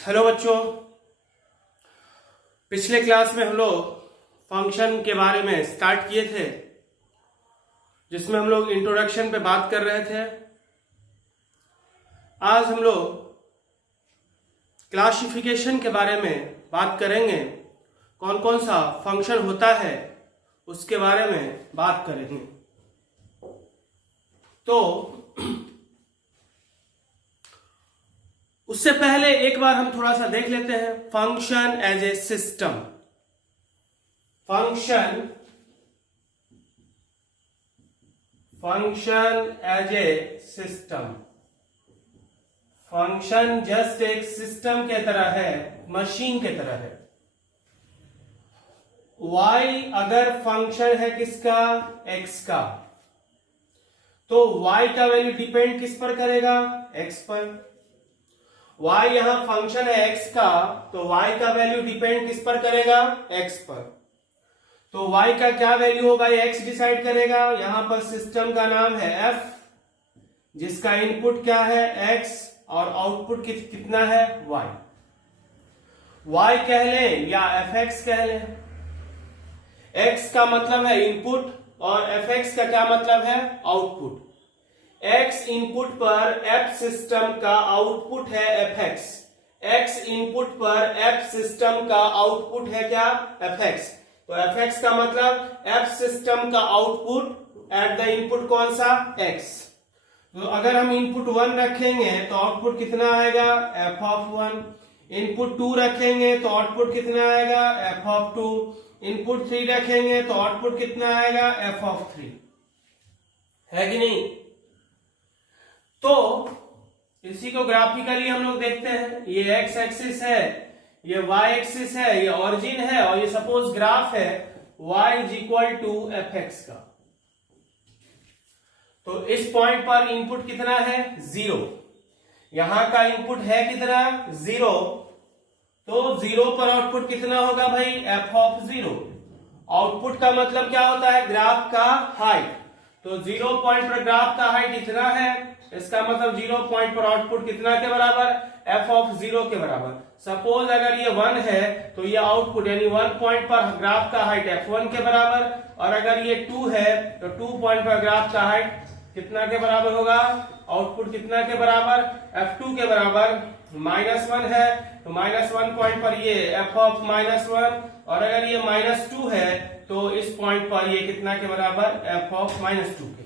Hello बच्चों, पिछले class में हम लोग फंक्शन के बारे में स्टार्ट किए थे, जिसमें हम लोग इंट्रोडक्शन पे बात कर रहे थे। आज हम लोग क्लासिफिकेशन के बारे में बात करेंगे। कौन कौन सा फंक्शन होता है उसके बारे में बात करेंगे। तो उससे पहले एक बार हम थोड़ा सा देख लेते हैं function as a system. Function as a system. Function just एक सिस्टम के तरह है, मशीन के तरह है। y अगर फंक्शन है किसका, x का, तो y का वैल्यू डिपेंड किस पर करेगा, x पर। y यहां फंक्शन है x का, तो y का वैल्यू डिपेंड किस पर करेगा, x पर। तो y का क्या वैल्यू होगा ये x डिसाइड करेगा। यहां पर सिस्टम का नाम है f, जिसका इनपुट क्या है x और आउटपुट कितना है y। y कह लें या fx कह लें। x का मतलब है इनपुट और fx का क्या मतलब है, आउटपुट। x इनपुट पर f सिस्टम का आउटपुट है fx। x इनपुट पर f सिस्टम का आउटपुट है क्या, fx। तो fx का मतलब f सिस्टम का आउटपुट एट द इनपुट कौन सा, x। तो अगर हम इनपुट 1 रखेंगे तो आउटपुट कितना आएगा, f ऑफ 1। इनपुट 2 रखेंगे तो आउटपुट कितना आएगा, f ऑफ 2। इनपुट 3 रखेंगे तो आउटपुट कितना आएगा, f ऑफ 3। है कि नहीं। तो इसी को ग्राफिकली हम लोग देखते हैं। ये x एक्सिस है, ये y एक्सिस है, ये ओरिजिन है और ये सपोज ग्राफ है y is equal to fx का। तो इस पॉइंट पर इनपुट कितना है, 0। यहां का इनपुट है कितना, 0। तो 0 पर आउटपुट कितना होगा भाई, f ऑफ 0। आउटपुट का मतलब क्या होता है, ग्राफ का हाइट। तो 0 पॉइंट पर ग्राफ का हाइट इतना है, इसका मतलब 0 पॉइंट पर आउटपुट कितना के बराबर, f ऑफ 0 के बराबर। सपोज अगर ये 1 है तो ये आउटपुट यानी 1 पॉइंट पर ग्राफ का हाइट f1 के बराबर, और अगर ये 2 है तो 2 पॉइंट पर ग्राफ का हाइट कितना के बराबर होगा, आउटपुट कितना के बराबर, f2 के बराबर। -1 है तो -1 पॉइंट पर ये f ऑफ -1, और अगर ये -2 है तो इस पॉइंट पर ये कितना के बराबर, f ऑफ -2 के।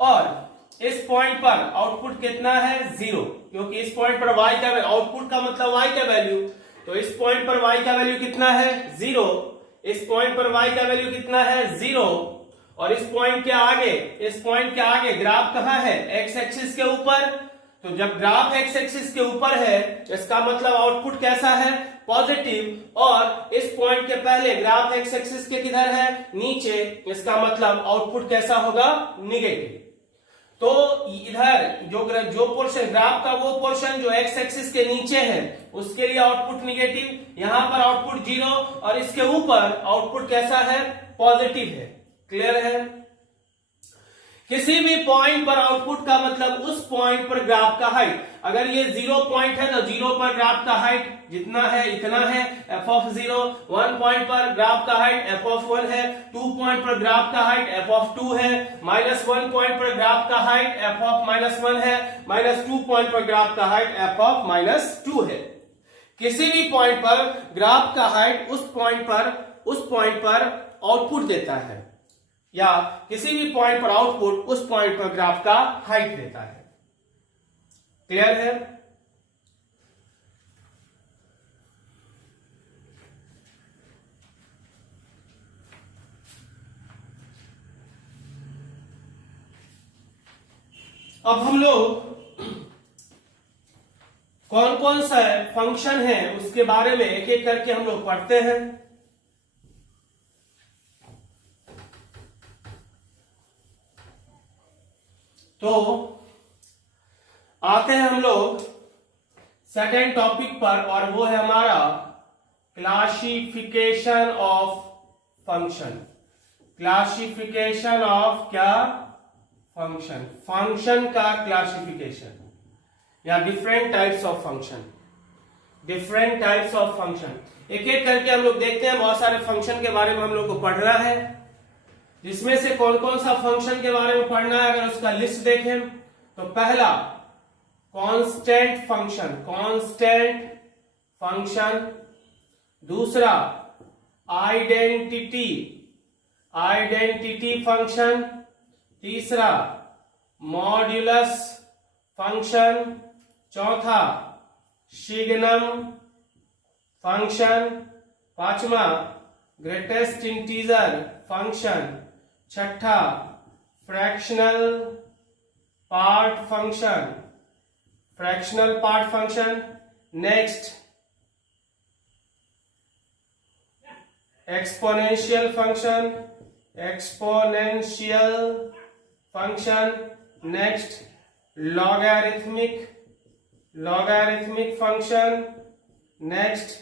और इस पॉइंट पर आउटपुट कितना है, 0, क्योंकि इस पॉइंट पर y का आउटपुट का मतलब y का वैल्यू। तो इस पॉइंट पर y का वैल्यू कितना है, 0। इस पॉइंट पर y का वैल्यू कितना है, 0। और इस पॉइंट के आगे ग्राफ कहां है, x एक्सिस के ऊपर। तो जब ग्राफ x एक्सिस के ऊपर है इसका मतलब आउटपुट कैसा है, पॉजिटिव। और इस पॉइंट के पहले ग्राफ x एक्सिस के किधर है, नीचे, इसका मतलब आउटपुट कैसा होगा, निगेटिव। तो इधर जो पोर्शन ग्राफ का, वो पोर्शन जो x एक्सिस के नीचे है उसके लिए आउटपुट निगेटिव, यहां पर आउटपुट 0, और इसके ऊपर आउटपुट कैसा है, पॉजिटिव है। क्लियर है। किसी भी पॉइंट पर आउटपुट का मतलब उस पॉइंट पर ग्राफ का हाइट। अगर ये 0 पॉइंट है तो 0 पर ग्राफ का हाइट जितना है इतना है, f ऑफ 0। 1 पॉइंट पर ग्राफ का हाइट f ऑफ 1 है। 2 पॉइंट पर ग्राफ का हाइट f ऑफ 2 है। -1 पॉइंट पर ग्राफ का हाइट f ऑफ -1 है। -2 पॉइंट पर ग्राफ का हाइट f ऑफ -2 है। किसी भी पॉइंट पर ग्राफ का हाइट उस पॉइंट पर आउटपुट देता है, या किसी भी पॉइंट पर आउटपुट उस पॉइंट पर ग्राफ का हाइट देता है। क्लियर है। अब हम लोग कौन कौन सा फंक्शन है उसके बारे में एक एक करके हम लोग पढ़ते हैं। तो आते हैं हम लोग सेकेंड टॉपिक पर, और वो है हमारा classification of function. Classification of क्या, फंक्शन। फंक्शन का क्लासिफिकेशन। या different types of function. Different types of function एक एक करके हम लोग देखते हैं। बहुत सारे फंक्शन के बारे में हम लोग को पढ़ना है, जिसमें से कौन कौन सा फंक्शन के बारे में पढ़ना है अगर उसका लिस्ट देखें तो पहला कांस्टेंट फंक्शन, कांस्टेंट फंक्शन। दूसरा आइडेंटिटी, आइडेंटिटी फंक्शन। तीसरा मॉड्यूलस फंक्शन। चौथा सिग्नम फंक्शन। पांचवा ग्रेटेस्ट इंटीजर फंक्शन। छठा fractional part function, fractional part function. Next exponential function, exponential function. Next logarithmic, logarithmic function. Next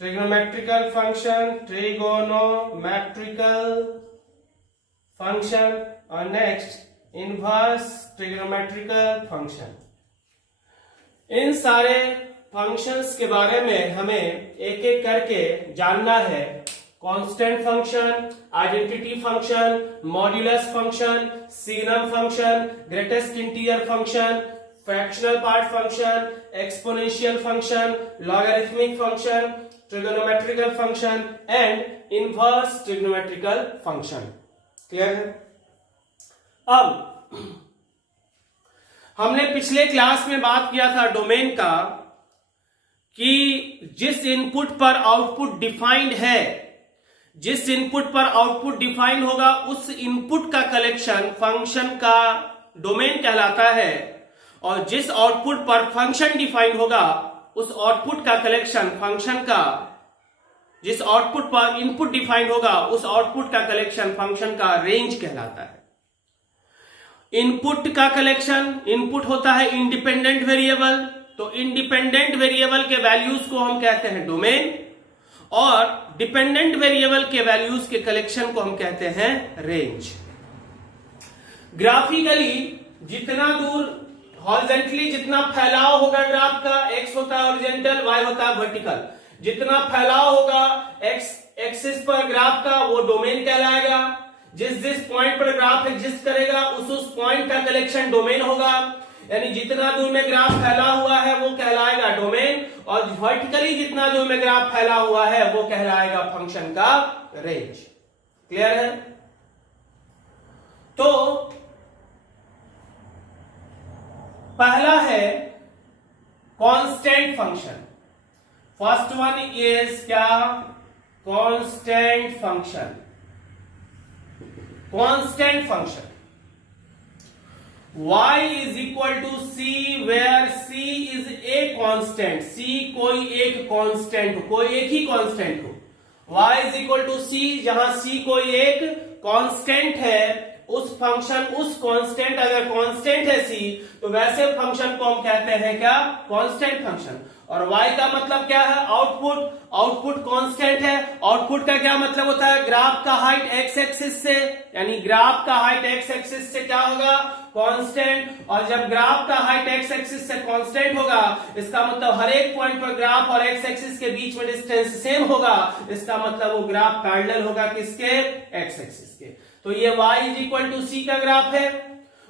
trigonometrical function, trigonometrical function. और next inverse trigonometrical function. इन सारे functions के बारे में हमें एक एक करके जानना है। Constant function, identity function, modulus function, signum function, greatest integer function, fractional part function, exponential function, logarithmic function, trigonometrical function and inverse trigonometrical function. Clear है? अब हमने पिछले क्लास में बात किया था डोमेन का कि जिस इनपुट पर आउटपुट डिफाइंड है, जिस इनपुट पर आउटपुट डिफाइंड होगा उस इनपुट का कलेक्शन फंक्शन का डोमेन कहलाता है, और जिस आउटपुट पर फंक्शन डिफाइंड होगा उस आउटपुट का कलेक्शन फंक्शन का, जिस आउटपुट पर इनपुट डिफाइंड होगा उस आउटपुट का कलेक्शन फंक्शन का रेंज कहलाता है। इनपुट का कलेक्शन, इनपुट होता है इंडिपेंडेंट वेरिएबल, तो इंडिपेंडेंट वेरिएबल के वैल्यूज को हम कहते हैं डोमेन, और डिपेंडेंट वेरिएबल के वैल्यूज के कलेक्शन को हम कहते हैं रेंज। ग्राफिकली जितना दूर हॉरिजॉन्टली जितना फैलाव होगा ग्राफ का, एक्स होता है हॉरिजॉन्टल, वाई होता है वर्टिकल, जितना फैलाव होगा एक्स एक्सिस पर ग्राफ का वो डोमेन कहलाएगा। जिस पॉइंट पर ग्राफ एग्जिस्ट करेगा उस पॉइंट का कलेक्शन डोमेन होगा। यानी जितना दूर में ग्राफ फैला हुआ है वो कहलाएगा डोमेन, और वर्टिकली जितना दूर में ग्राफ फैला हुआ है वो कहलाएगा फंक्शन का रेंज। क्लियर है? तो पहला है constant function. First one is क्या? Constant function. Constant function y is equal to c where c is a constant, c कोई एक कांस्टेंट हो, कोई एक ही कांस्टेंट हो। y is equal to c जहां c कोई एक कांस्टेंट है, उस फंक्शन उस कांस्टेंट अगर कांस्टेंट है c तो वैसे फंक्शन को हम कहते हैं क्या? Constant function. और y का मतलब क्या है? आउटपुट। आउटपुट कांस्टेंट है। आउटपुट का क्या मतलब होता है? ग्राफ का हाइट एक्स एक्सिस से, यानी ग्राफ का हाइट एक्स एक्सिस से क्या होगा? कांस्टेंट। और जब ग्राफ का हाइट एक्स एक्सिस से कांस्टेंट होगा इसका मतलब हर एक पॉइंट पर ग्राफ और एक्स एक्सिस के बीच में डिस्टेंस सेम होगा, इसका मतलब वो ग्राफ पैरेलल होगा किसके? एक्स एक्सिस के। तो ये y इज इक्वल टू सी का ग्राफ है।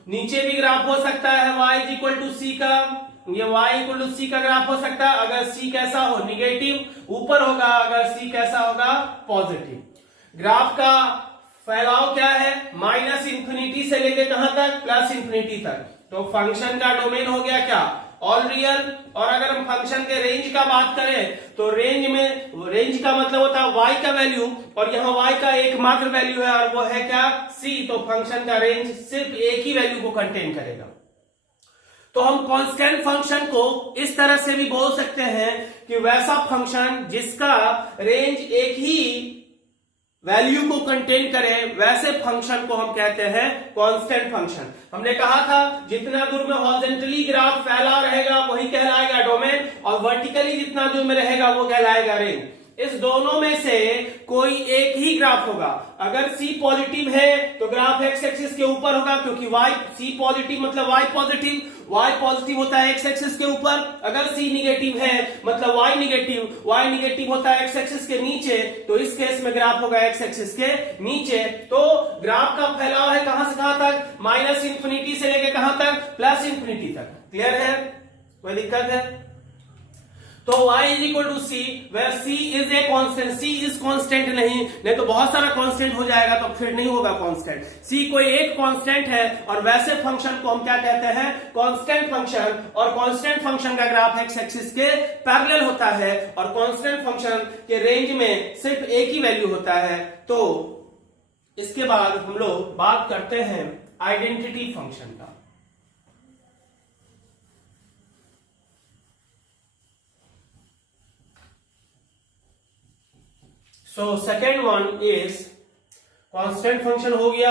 नीचे भी ग्राफ हो सकता है y इज इक्वल टू सी का, ये y इक्वल टू सी का ग्राफ हो सकता है अगर c कैसा हो? निगेटिव ऊपर होगा, अगर c कैसा होगा? पॉजिटिव। ग्राफ का फैलाव क्या है? माइनस इंफिनिटी से लेके कहां तक? प्लस इंफिनिटी तक। तो फंक्शन का डोमेन हो गया क्या? All real. और अगर हम फंक्शन के रेंज का बात करें तो रेंज में, रेंज का मतलब होता है y का वैल्यू, और यहाँ y का एकमात्र वैल्यू है और वो है क्या? c। तो फंक्शन का रेंज सिर्फ एक ही वैल्यू को कंटेन करेगा। तो हम कांस्टेंट फंक्शन को इस तरह से भी बोल सकते हैं कि वैसा फंक्शन जिसका रेंज एक ही वैल्यू को कंटेन करे, वैसे फंक्शन को हम कहते हैं कांस्टेंट फंक्शन। हमने कहा था जितना दूर में हॉरिजॉन्टली ग्राफ फैला रहेगा वही कहलाएगा डोमेन, और वर्टिकली जितना दूर में रहेगा वो कहलाएगा रेंज। इस दोनों में से कोई एक ही ग्राफ होगा। अगर C पॉजिटिव है तो ग्राफ एक्स एक्सिस के ऊपर होगा, क्योंकि C पॉजिटिव मतलब Y पॉजिटिव होता है एक्स एक्सिस के ऊपर। अगर C निगेटिव है मतलब Y निगेटिव होता है एक्स एक्सिस के नीचे। तो इस केस में ग्राफ होगा एक्स एक्सिस के नीचे। तो ग्राफ का फैलाव है कहां से कहां तक, -∞ से लेके कहां तक, +∞ तक। क्लियर है, कोई दिक्कत है? तो y is equal to c, where c is a constant. c is constant नहीं तो बहुत सारा कांस्टेंट हो जाएगा तो फिर नहीं होगा कांस्टेंट। c कोई एक कांस्टेंट है, और वैसे फंक्शन को हम क्या कहते हैं, कांस्टेंट फंक्शन। और कांस्टेंट फंक्शन का ग्राफ एक्स एक्सिस के पैरेलल होता है, और कांस्टेंट फंक्शन के रेंज में सिर्फ एक ही वैल्यू होता है। तो इसके बाद हम लोग बात करते हैं आइडेंटिटी फंक्शन का। So second one is constant function हो गया।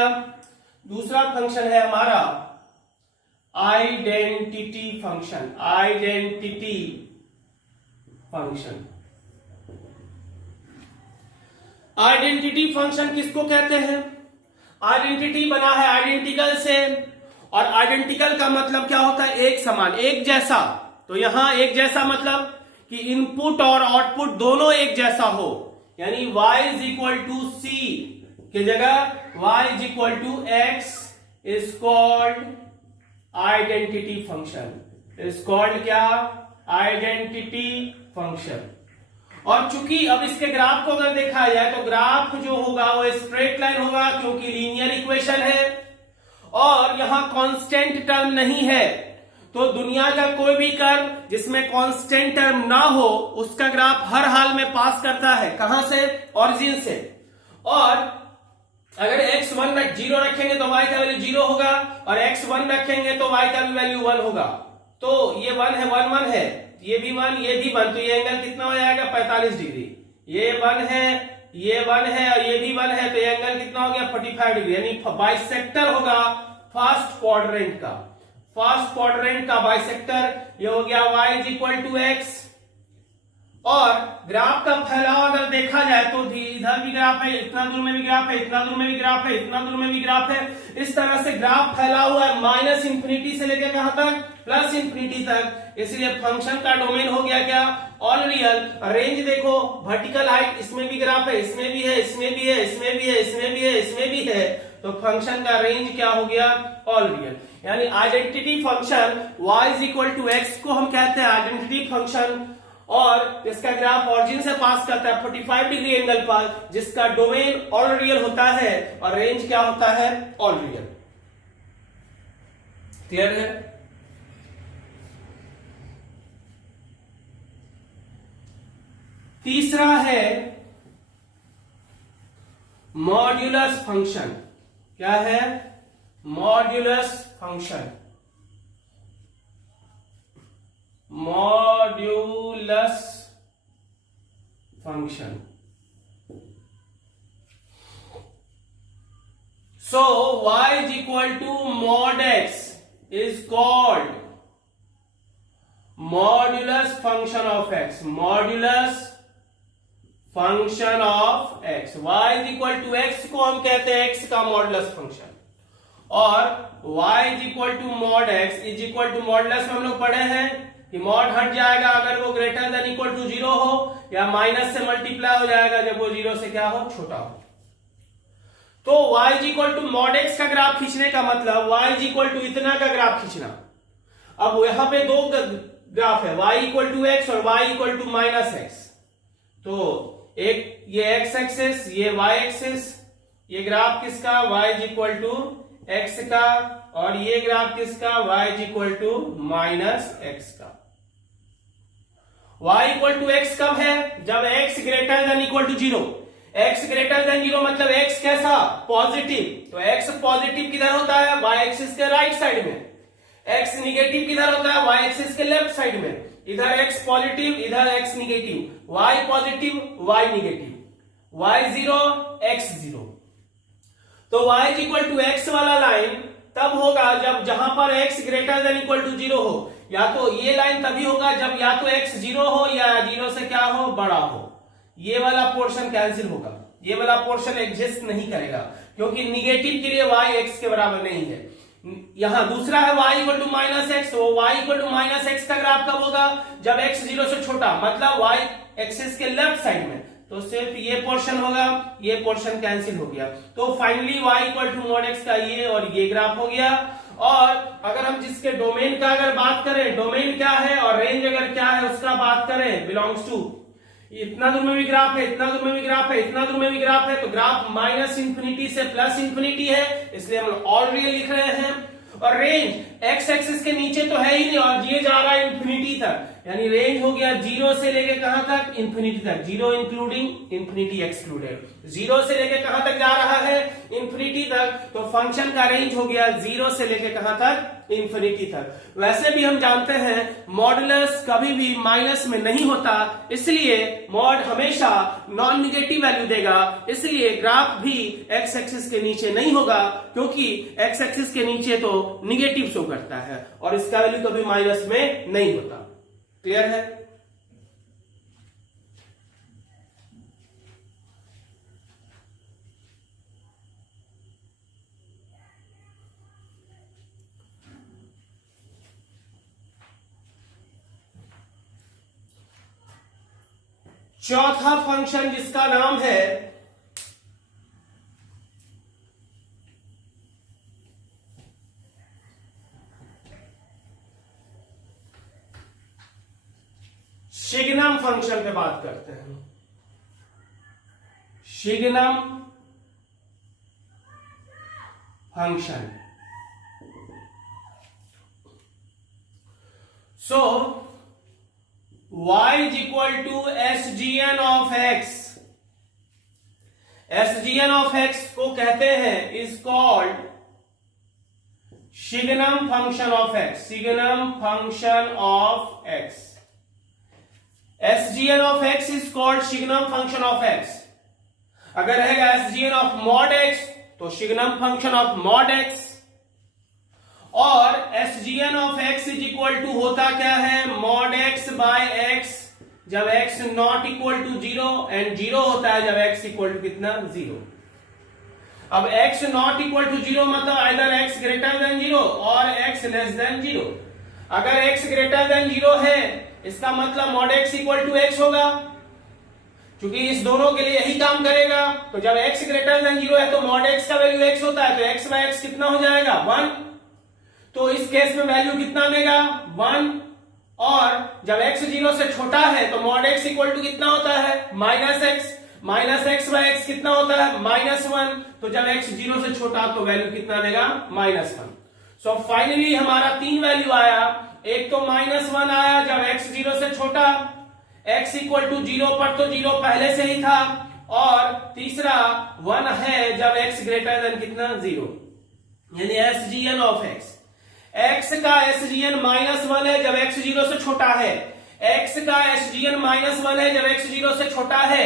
दूसरा फंक्शन है हमारा आइडेंटिटी फंक्शन। आइडेंटिटी फंक्शन किसको कहते हैं? आइडेंटिटी बना है आइडेंटिकल से, और आइडेंटिकल का मतलब क्या होता है, एक समान, एक जैसा। तो यहां एक जैसा मतलब कि इनपुट और आउटपुट दोनों एक जैसा हो, यानी y is equal to c की जगह y is equal to x is called identity function. Is called क्या, आइडेंटिटी फंक्शन। और चूंकि अब इसके ग्राफ को अगर देखा जाए तो ग्राफ जो होगा वो स्ट्रेट लाइन होगा, क्योंकि लीनियर इक्वेशन है और यहां कांस्टेंट टर्म नहीं है। तो दुनिया का कोई भी कर्व जिसमें कांस्टेंट टर्म ना हो उसका ग्राफ हर हाल में पास करता है। कहां से, ओरिजिन से। और अगर x1 0 रखेंगे तो y का वैल्यू 0 होगा, और x1 रखेंगे तो y का भी वैल्यू 1 होगा। तो ये 1 है, 1 1 है, ये भी 1, ये भी 1, तो ये एंगल कितना हो जाएगा, 45 डिग्री। ये 1 है, ये 1 है, और ये भी 1 है, तो ये एंगल कितना हो गया, 45 डिग्री। यानी बाइसेक्टर होगा फर्स्ट क्वाड्रेंट का, बाइसेक्टर। ये हो गया y is equal to x. और ग्राफ का फैलाव अगर देखा जाए तो इधर भी ग्राफ है, इतना दूर में भी ग्राफ है, इतना दूर में भी ग्राफ है, इतना दूर में भी ग्राफ है। इस तरह से ग्राफ फैला हुआ है -∞ से लेकर कहां तक, +∞ तक। इसलिए फंक्शन का डोमेन हो गया क्या, ऑल रियल। रेंज देखो, वर्टिकल हाइट, इसमें भी ग्राफ है, इसमें भी है, इसमें भी है, इसमें भी है, इसमें भी है, इसमें भी है। तो फंक्शन का रेंज क्या हो गया, ऑल रियल। यानी identity function y is equal to x को हम कहते हैं आइडेंटिटी फंक्शन, और इसका ग्राफ ऑरिजिन से पास करता है 45 डिग्री एंगल पर, जिसका डोमेन ऑल रियल होता है और रेंज क्या होता है, ऑल रियल। क्लियर है? तीसरा है मॉड्यूलस फंक्शन। क्या है, modulus function. Modulus function. So y is equal to mod x is called modulus function of x। Modulus function of x। y is equal to x को हम कहते हैं x का मॉड्यूलस फंक्शन, और y is equal to mod x is equal to modulus में हम लोग पढ़े हैं कि मॉड हट जाएगा अगर वो ग्रेटर देन इक्वल टू 0 हो, या माइनस से मल्टीप्लाई हो जाएगा जब वो 0 से क्या हो, छोटा हो। तो y is equal to mod x का ग्राफ खींचने का मतलब y इज इक्वल टू इतना का ग्राफ खींचना। अब यहां पे दो ग्राफ है, y इक्वल टू x और y इक्वल टू -x। तो एक ये x एक्सिस, ये y एक्सिस, ये ग्राफ किसका, y is equal to x का, और ये ग्राफ किसका, y is equal to -x का। y इक्वल टू x कब है, जब x greater than equal to 0। x greater than 0 मतलब x कैसा, पॉजिटिव। तो x पॉजिटिव किधर होता है, y एक्सिस के राइट साइड में। x निगेटिव किधर होता है, y एक्सिस के लेफ्ट साइड में। इधर x पॉजिटिव, इधर x negative, y positive, y negative, y 0 x 0। तो y is equal to x वाला लाइन तब होगा जब जहां पर x greater than equal to 0 हो, या तो ये लाइन तभी होगा जब या तो x 0 हो या 0 से क्या हो, बड़ा हो। ये वाला पोर्शन कैंसिल होगा, ये वाला पोर्शन एग्जिस्ट नहीं करेगा क्योंकि निगेटिव के लिए y x के बराबर नहीं है। यहां दूसरा है y equal to minus x, तो y equal to minus x का ग्राफ कब होगा, जब x 0 से छोटा, मतलब y एक्सिस के लेफ्ट साइड में, तो सिर्फ ये पोर्शन होगा, ये पोर्शन कैंसिल हो गया। तो finally y equal to mod x का ये और ये ग्राफ हो गया। और अगर हम जिसके डोमेन का अगर बात करें, डोमेन क्या है और रेंज अगर क्या है उसका बात करें, बिलोंग्स टू, इतना दूर में भी ग्राफ है, इतना दूर में भी ग्राफ है, इतना दूर में भी ग्राफ है, तो ग्राफ माइनस इंफिनिटी से प्लस इंफिनिटी है, इसलिए हम ऑल रियल लिख रहे हैं। और रेंज एक्स एक्सिस के नीचे तो है ही नहीं और ये जा रहा है इंफिनिटी तक, यानी रेंज हो गया 0 से लेके कहां तक, इंफिनिटी तक, 0 इंक्लूडिंग इंफिनिटी एक्सक्लूडेड, 0 से लेके कहां तक जा रहा है, इंफिनिटी तक। तो फंक्शन का रेंज हो गया 0 से लेके कहां तक, इंफिनिटी तक। वैसे भी हम जानते हैं मॉडुलस कभी भी माइनस में नहीं होता, इसलिए मॉड हमेशा नॉन निगेटिव वैल्यू देगा, इसलिए ग्राफ भी एक्स एक्सिस के नीचे नहीं होगा क्योंकि एक्स एक्सिस के नीचे तो निगेटिव शो करता है और इसका वैल्यू कभी माइनस में नहीं होता। क्लियर है? चौथा फंक्शन जिसका नाम है शिग्नम फंक्शन पे बात करते हैं। Signum function. So y is equal to SGN of x, SGN of x को कहते हैं is called signum function of x, signum function of x। SGN of x is called signum function of x। अगर रहेगा SGN of mod x तो signum function of mod x, और SGN of x is equal to होता क्या है, mod x by x जब x not equal to 0 and 0 होता है जब x इक्वल टू कितना, 0। अब x नॉट इक्वल टू 0 मतलब आइदर x ग्रेटर देन 0 और x लेस देन 0। अगर x ग्रेटर देन 0 है इसका मतलब mod x equal to x होगा, क्योंकि इस दोनों के लिए यही काम करेगा। तो जब x ग्रेटर देन 0 है तो mod x का वैल्यू x होता है, तो x बाय x कितना हो जाएगा, 1। तो इस केस में वैल्यू कितना देगा, 1। और जब x 0 से छोटा है तो mod x इक्वल टू कितना होता है, minus x, minus x by x कितना होता है, -1। तो जब x 0 से छोटा तो वैल्यू कितना देगा, -1। सो फाइनली हमारा 3 वैल्यू आया, एक तो -1 आया जब x 0 से छोटा, x इक्वल टू 0 पर तो 0 पहले से ही था, और तीसरा 1 है जब x ग्रेटर देन कितना, 0, यानी SGN ऑफ x। x का SGN -1 है जब x 0 से छोटा है, x का SGN -1 है जब x 0 से छोटा है,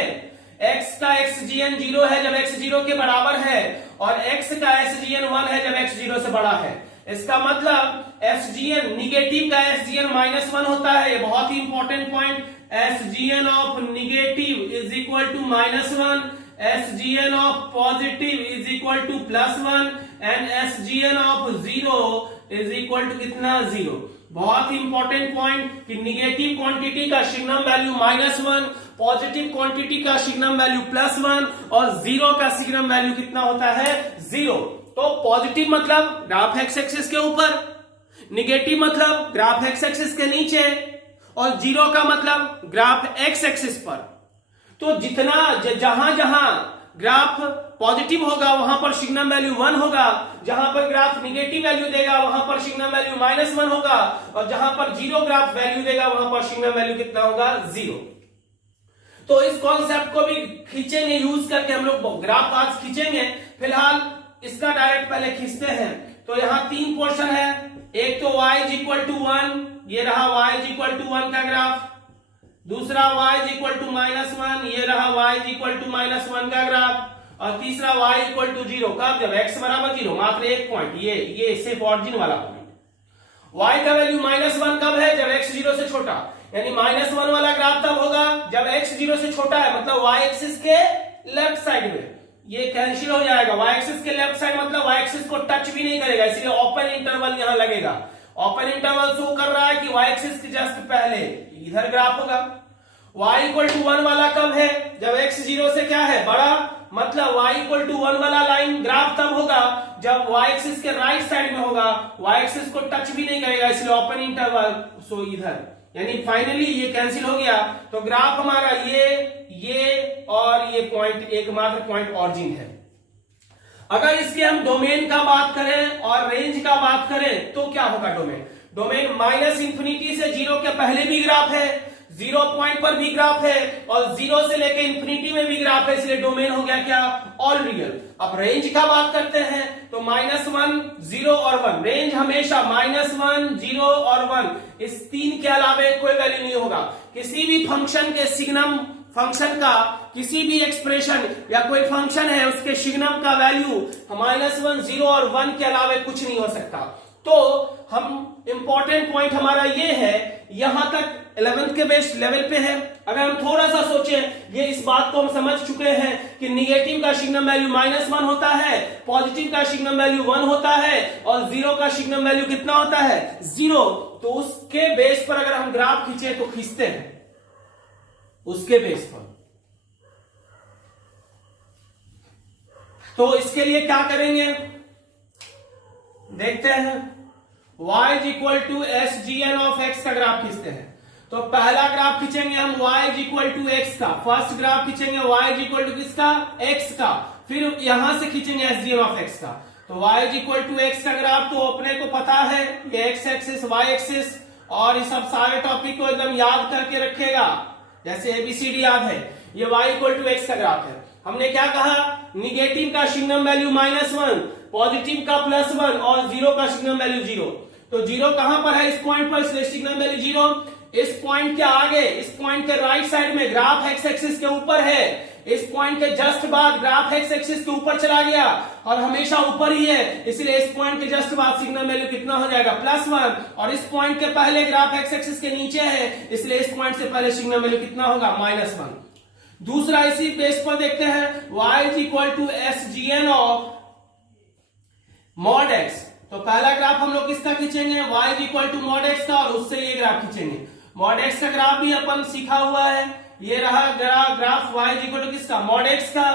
x का SGN 0 है जब x 0 के बराबर है, और x का SGN 1 है जब x 0 से बड़ा है। इसका मतलब SGN निगेटिव का SGN -1 होता है, ये बहुत ही important point. SGN of negative is equal to -1, SGN of positive is equal to +1 and SGN of 0 is equal to कितना, 0। बहुत ही इंपॉर्टेंट पॉइंट कि निगेटिव क्वांटिटी का सिग्नम वैल्यू -1, पॉजिटिव क्वांटिटी का सिग्नम वैल्यू +1 और 0 का सिग्नम वैल्यू कितना होता है, 0। तो पॉजिटिव मतलब ग्राफ एक्स एक्सिस के ऊपर, निगेटिव मतलब ग्राफ एक्स एक्सिस के नीचे, और 0 का मतलब ग्राफ एक्स एक्सिस पर। तो जितना जहां जहां ग्राफ पॉजिटिव होगा वहां पर सिग्नम वैल्यू 1 होगा, जहां पर ग्राफ निगेटिव वैल्यू देगा वहां पर सिग्नम वैल्यू -1 होगा, और जहां पर 0 ग्राफ वैल्यू देगा वहां पर सिग्नम वैल्यू कितना होगा, 0। तो इस कॉन्सेप्ट को भी खींचेंगे, यूज करके हम लोग ग्राफ आज खींचेंगे। फिलहाल इसका डायरेक्ट पहले खींचते हैं। तो यहाँ 3 पोर्शन है, एक तो y इज इक्वल टू 1, ये रहा y इज इक्वल टू 1 का ग्राफ, दूसरा y इज इक्वल टू -1, ये रहा y इज इक्वल टू -1 का ग्राफ, और तीसरा y इक्वल टू 0 कब, जब x बराबर 0, मात्र एक पॉइंट, ये सिर्फ ऑरिजिन वाला पॉइंट। y का वैल्यू -1 कब है, जब x 0 से छोटा। यानी -1 वाला ग्राफ तब होगा जब x 0 से छोटा है, मतलब y एक्सिस के लेफ्ट साइड में। ये कैंसिल हो जाएगा, y एक्सिस के लेफ्ट साइड मतलब y एक्सिस को टच भी नहीं करेगा, इसलिए ओपन इंटरवल यहां लगेगा। ओपन इंटरवल शो कर रहा है कि y एक्सिस के जस्ट पहले इधर ग्राफ होगा। y इक्वल टू 1 वाला कब है? जब x 0 से क्या है, बड़ा, मतलब y इक्वल टू 1 वाला लाइन ग्राफ तब होगा जब y एक्सिस के राइट साइड में होगा, y एक्सिस को टच भी नहीं करेगा, इसलिए ओपन इंटरवल सो इधर। यानी फाइनली ये कैंसिल हो गया, तो ग्राफ हमारा ये और ये पॉइंट एकमात्र पॉइंट ऑरिजिन है। अगर इसके हम डोमेन का बात करें और रेंज का बात करें तो क्या होगा? डोमेन -इंफिनिटी से 0 के पहले भी ग्राफ है, 0 पॉइंट पर भी ग्राफ है और 0 से लेकर इंफिनिटी में भी ग्राफ है, इसलिए डोमेन हो गया क्या? All real. अब रेंज का बात करते हैं तो -1, 0 और 1। रेंज हमेशा -1, 0 और 1, इस तीन के अलावा कोई वैल्यू नहीं होगा। किसी भी फंक्शन के सिग्नम फंक्शन का किसी भी एक्सप्रेशन या कोई फंक्शन है उसके सिग्नम का वैल्यू -1, 0 और 1 के अलावा कुछ नहीं हो सकता। तो हम इंपॉर्टेंट पॉइंट हमारा ये है, यहां तक 11th के बेस्ट लेवल पे है। अगर हम थोड़ा सा सोचें, ये इस बात को हम समझ चुके हैं कि निगेटिव का सिग्नम वैल्यू -1 होता है, पॉजिटिव का सिग्नम वैल्यू 1 होता है और 0 का सिग्नम वैल्यू कितना होता है? 0। तो उसके बेस पर अगर हम ग्राफ खींचे तो खींचते हैं उसके बेस पर। तो इसके लिए क्या करेंगे देखते हैं। y equal to SGN of x का ग्राफ खींचते हैं। तो पहला ग्राफ खींचेंगे हम y इक्वल टू x का, फर्स्ट ग्राफ खींचेंगे y इक्वल टू किसका? x का, फिर यहां से खींचेंगे SGN ऑफ x का। तो y इक्वल टू x का ग्राफ तो अपने को पता है, ये x एक्सिस y एक्सिस, और ये सब सारे टॉपिक को एकदम याद करके रखेगा जैसे ABCD याद है। ये y इक्वल टू x का ग्राफ है। हमने क्या कहा? निगेटिव का सिग्नम वैल्यू -1, पॉजिटिव का +1 और 0 का सिग्नम वैल्यू 0। तो 0 कहां पर है? इस पॉइंट पर, इसलिए सिग्नम वैल्यू 0। इस पॉइंट के आगे, इस पॉइंट के राइट साइड में ग्राफ x एक्सिस के ऊपर है, इस पॉइंट के जस्ट बाद ग्राफ x एक्सिस के ऊपर चला गया और हमेशा ऊपर ही है, इसलिए इस पॉइंट के जस्ट बाद सिग्नम वैल्यू कितना हो जाएगा? +1। और इस पॉइंट के पहले ग्राफ x एक्सिस के नीचे है, इसलिए इस पॉइंट से पहले सिग्नम वैल्यू कितना होगा? -1। दूसरा इसी बेस पर देखते हैं, y equal to SGN of mod x। तो पहला ग्राफ हम लोग किसका खींचेंगे? y equal to mod x का, और उससे ये ग्राफ खींचेंगे। mod x का ग्राफ भी अपन सीखा हुआ है, ये रहा ग्राफ y इक्वल टू किसका? mod x का,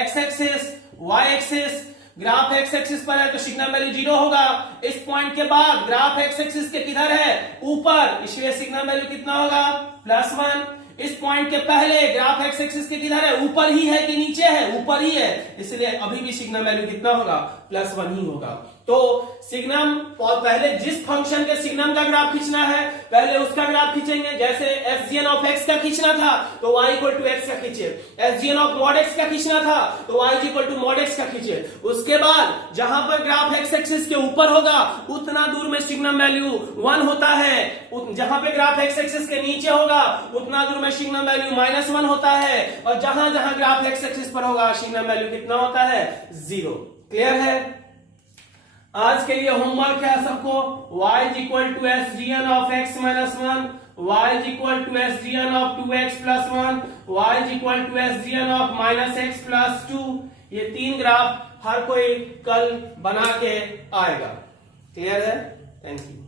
x axis, y axis. Graph x axis पर है तो सिग्नम वैल्यू 0 होगा। इस पॉइंट के बाद ग्राफ x एक्सिस के किधर है? ऊपर, इसलिए सिग्नम वैल्यू कितना होगा? +1। इस पॉइंट के पहले ग्राफ x एक्सिस के किधर है? ऊपर ही है कि नीचे है? ऊपर ही है, इसलिए अभी भी सिग्नम वैल्यू कितना होगा? +1 ही होगा। तो सिग्नम, और पहले जिस फंक्शन के सिग्नम का ग्राफ खींचना है पहले उसका ग्राफ खींचेंगे। जैसे SGN ऑफ x का खींचना था तो y इक्वल टू x का खींचे, SGN ऑफ mod x का खींचना था तो y equal to mod x का खींचे। उसके बाद जहां पर ग्राफ x एक्सिस के ऊपर होगा उतना दूर में सिग्नम वैल्यू 1 होता है, जहां पे ग्राफ x एक्सिस के नीचे होगा उतना दूर में सिग्नम वैल्यू -1 होता है, और जहां जहां ग्राफ x एक्सिस पर होगा सिग्नम वैल्यू कितना होता है? 0। क्लियर है? आज के लिए होमवर्क है सबको, y equal to SGN of x -1, y equal to SGN of 2x +1, y equal to SGN of -x +2। ये 3 ग्राफ हर कोई कल बना के आएगा। क्लियर है? Thank you.